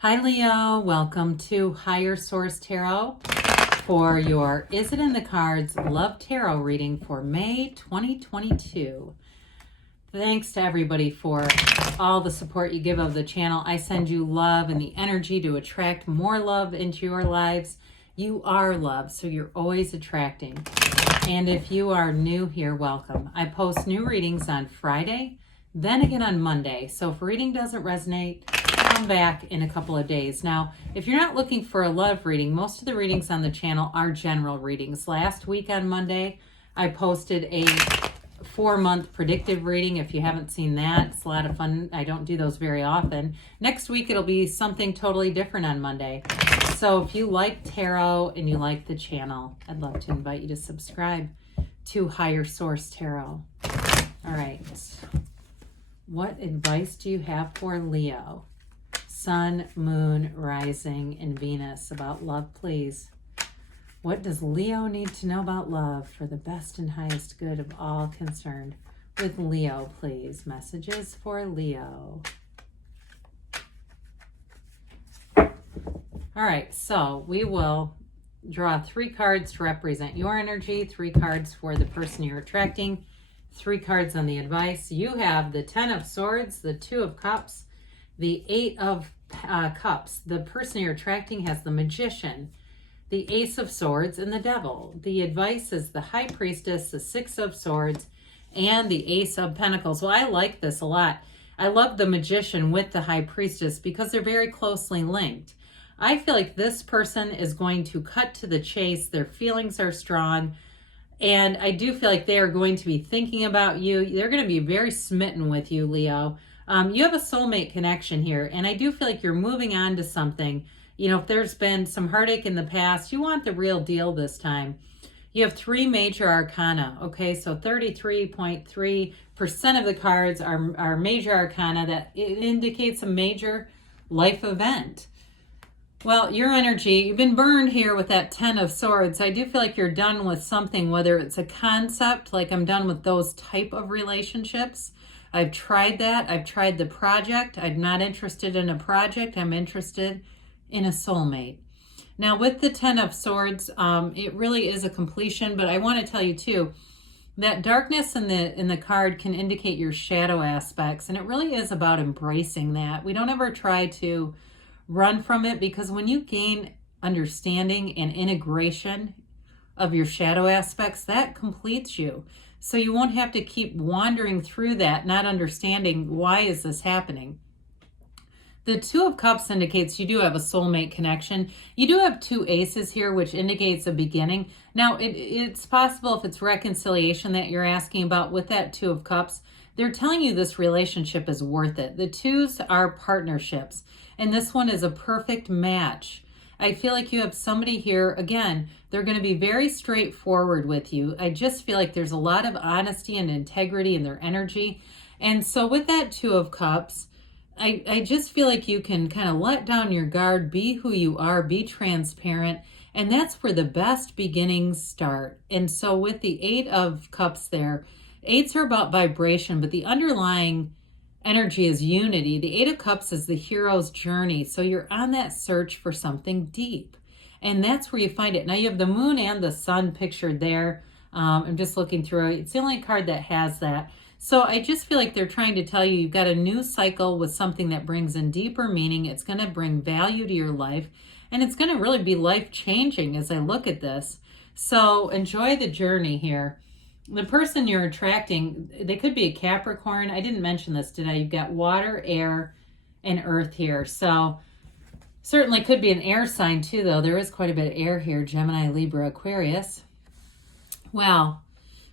Hi Leo, welcome to Higher Source Tarot for your Is It in the Cards Love Tarot reading for May 2022. Thanks to everybody for all the support you give of the channel. I send you love and the energy to attract more love into your lives. You are love, so you're always attracting. And if you are new here, welcome. I post new readings on Friday, then again on Monday. So if reading doesn't resonate, come back in a couple of days. Now, if you're not looking for a love reading, most of the readings on the channel are general readings. Last week on Monday, I posted a 4-month predictive reading. If you haven't seen that, it's a lot of fun. I don't do those very often. Next week, it'll be something totally different on Monday. So if you like tarot and you like the channel, I'd love to invite you to subscribe to Higher Source Tarot. All right. What advice do you have for Leo? Sun, Moon, Rising, and Venus about love, please. What does Leo need to know about love for the best and highest good of all concerned? With Leo, please. Messages for Leo. All right, so we will draw 3 cards to represent your energy, 3 cards for the person you're attracting, 3 cards on the advice. You have the 10 of Swords, the 2 of Cups, the 8 of Cups. The person you're attracting has the Magician, the Ace of Swords, and the Devil. The advice is the High Priestess, the 6 of Swords, and the Ace of Pentacles. Well, I like this a lot. I love the Magician with the High Priestess because they're very closely linked. I feel like this person is going to cut to the chase. Their feelings are strong. And I do feel like they are going to be thinking about you. They're going to be very smitten with you, Leo. You have a soulmate connection here, and I do feel like you're moving on to something. You know, if there's been some heartache in the past, you want the real deal this time. You have 3 major arcana, okay? So 33.3% of the cards are major arcana. That it indicates a major life event. Well, your energy, you've been burned here with that 10 of Swords. I do feel like you're done with something, whether it's a concept, like I'm done with those type of relationships. I've tried that. I've tried the project. I'm not interested in a project. I'm interested in a soulmate. Now, with the 10 of Swords, it really is a completion, but I want to tell you too, that darkness in the card can indicate your shadow aspects, and it really is about embracing that. We don't ever try to run from it, because when you gain understanding and integration of your shadow aspects, that completes you. So you won't have to keep wandering through that, not understanding why is this happening. The 2 of Cups indicates you do have a soulmate connection. You do have 2 aces here, which indicates a beginning. Now, it's possible if it's reconciliation that you're asking about with that 2 of Cups, they're telling you this relationship is worth it. The 2s are partnerships, and this one is a perfect match. I feel like you have somebody here, again, they're going to be very straightforward with you. I just feel like there's a lot of honesty and integrity in their energy. And so with that 2 of Cups, I just feel like you can kind of let down your guard, be who you are, be transparent, and that's where the best beginnings start. And so with the 8 of Cups there, 8s are about vibration, but the underlying energy is unity. The 8 of Cups is the hero's journey. So you're on that search for something deep. And that's where you find it. Now you have the moon and the sun pictured there. I'm just looking through it. It's the only card that has that. So I just feel like they're trying to tell you you've got a new cycle with something that brings in deeper meaning. It's going to bring value to your life. And it's going to really be life-changing as I look at this. So enjoy the journey here. The person you're attracting, they could be a Capricorn. I didn't mention this, did I? You've got water, air, and earth here. So certainly could be an air sign too, though. There is quite a bit of air here. Gemini, Libra, Aquarius. Well,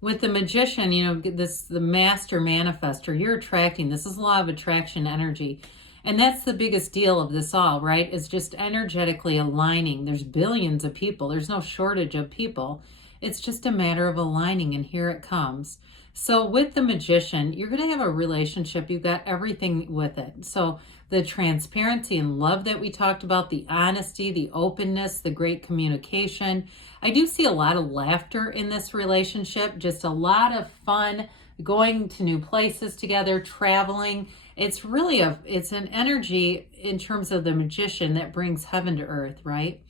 with the Magician, you know, the master manifester, you're attracting. This is law of attraction energy. And that's the biggest deal of this all, right? Is just energetically aligning. There's billions of people. There's no shortage of people. It's just a matter of aligning, and here it comes. So with the Magician, you're going to have a relationship. You've got everything with it. So the transparency and love that we talked about, the honesty, the openness, the great communication. I do see a lot of laughter in this relationship, just a lot of fun, going to new places together, traveling. It's really it's an energy in terms of the magician that brings heaven to earth, right?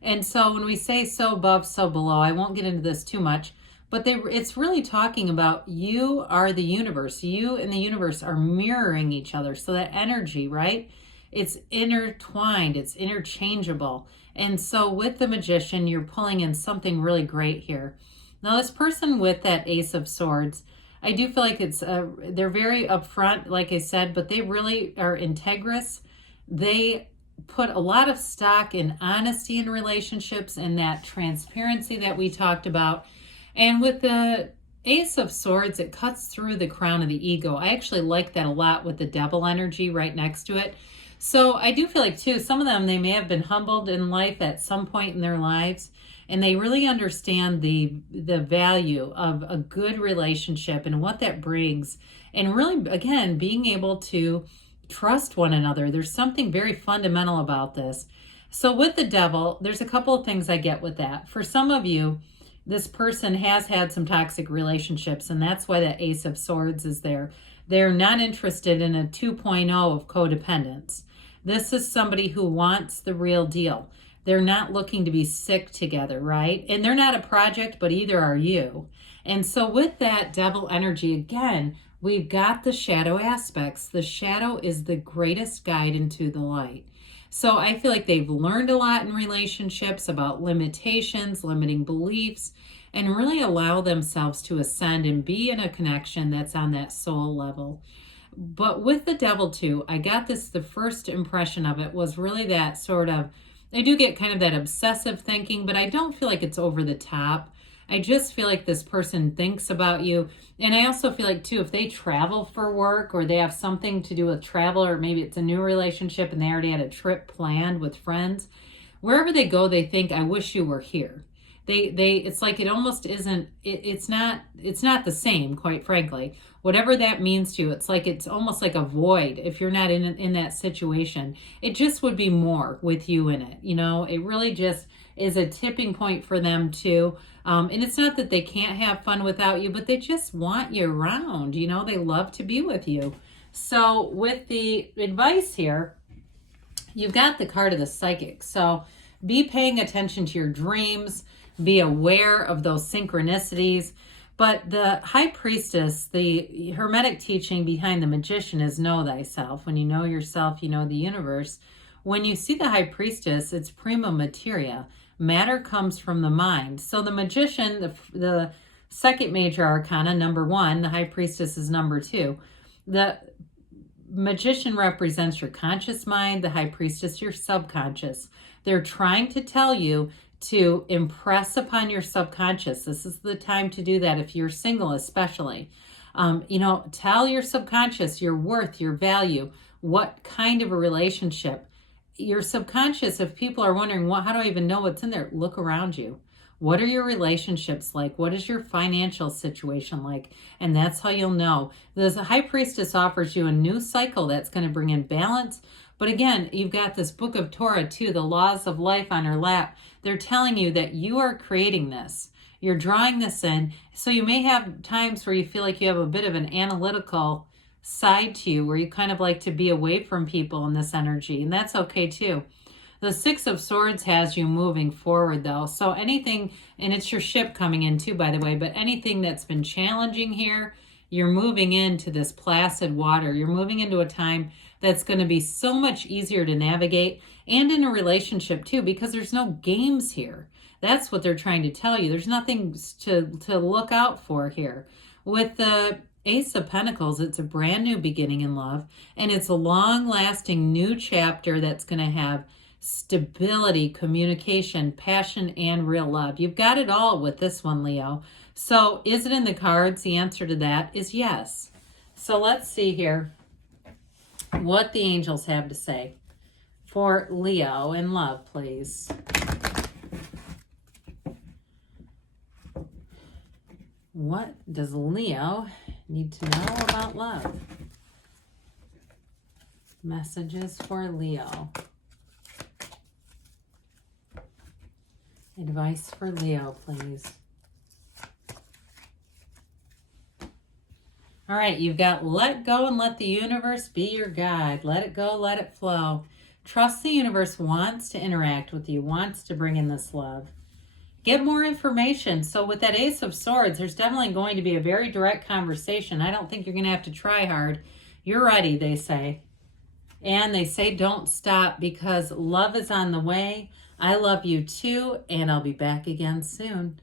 And so when we say so above, so below, I won't get into this too much, but it's really talking about you are the universe. You and the universe are mirroring each other. So that energy, right? It's intertwined, it's interchangeable. And so with the magician, you're pulling in something really great here. Now, this person with that Ace of Swords, I do feel like they're very upfront, like I said, but they really are integrous. They put a lot of stock in honesty in relationships and that transparency that we talked about. And with the Ace of Swords, it cuts through the crown of the ego. I actually like that a lot with the devil energy right next to it. So I do feel like, too, some of them, they may have been humbled in life at some point in their lives, and they really understand the value of a good relationship and what that brings. And really, again, being able to trust one another. There's something very fundamental about this. So with the devil, there's a couple of things I get with that. For some of you, this person has had some toxic relationships, and that's why the Ace of Swords is there. They're not interested in a 2.0 of codependence. This is somebody who wants the real deal. They're not looking to be sick together, right? And they're not a project, but either are you. And so with that devil energy, again, we've got the shadow aspects. The shadow is the greatest guide into the light. So I feel like they've learned a lot in relationships about limitations, limiting beliefs, and really allow themselves to ascend and be in a connection that's on that soul level. But with the devil too, I got the first impression of it was really that sort of, I do get kind of that obsessive thinking, but I don't feel like it's over the top. I just feel like this person thinks about you. And I also feel like, too, if they travel for work or they have something to do with travel, or maybe it's a new relationship and they already had a trip planned with friends, wherever they go, they think, I wish you were here. It's like it almost isn't, it's not the same, quite frankly. Whatever that means to you, it's almost like a void if you're not in that situation. It just would be more with you in it. It really just is a tipping point for them too. And it's not that they can't have fun without you, but they just want you around. They love to be with you. So with the advice here, you've got the card of the psychic. So be paying attention to your dreams. Be aware of those synchronicities. But the High Priestess, the Hermetic teaching behind the magician is know thyself. When you know yourself, you know the universe. When you see the High Priestess, it's prima materia. Matter comes from the mind. So the magician, the second major arcana, number 1, the High Priestess is number 2. The magician represents your conscious mind, the High Priestess, your subconscious. They're trying to tell you to impress upon your subconscious. This is the time to do that if you're single especially. Tell your subconscious your worth, your value, what kind of a relationship. Your subconscious, if people are wondering, how do I even know what's in there? Look around you. What are your relationships like? What is your financial situation like? And that's how you'll know. The High Priestess offers you a new cycle that's going to bring in balance. But again, you've got this book of Torah too, the laws of life on her lap. They're telling you that you are creating this. You're drawing this in. So you may have times where you feel like you have a bit of an analytical side to you, where you kind of like to be away from people in this energy. And that's okay too. The Six of Swords has you moving forward though. So anything, and it's your ship coming in too, by the way, but anything that's been challenging here, you're moving into this placid water. You're moving into a time that's going to be so much easier to navigate, and in a relationship too, because there's no games here. That's what they're trying to tell you. There's nothing to look out for here. With the Ace of Pentacles, it's a brand new beginning in love, and it's a long-lasting new chapter that's going to have stability, communication, passion, and real love. You've got it all with this one, Leo. So is it in the cards? The answer to that is yes. So let's see here what the angels have to say for Leo in love, please. What does Leo need to know about love? Messages for Leo. Advice for Leo, please. All right, you've got let go and let the universe be your guide. Let it go, let it flow. Trust the universe wants to interact with you, wants to bring in this love. Get more information. So with that Ace of Swords, there's definitely going to be a very direct conversation. I don't think you're going to have to try hard. You're ready, they say. And they say don't stop because love is on the way. I love you too, and I'll be back again soon.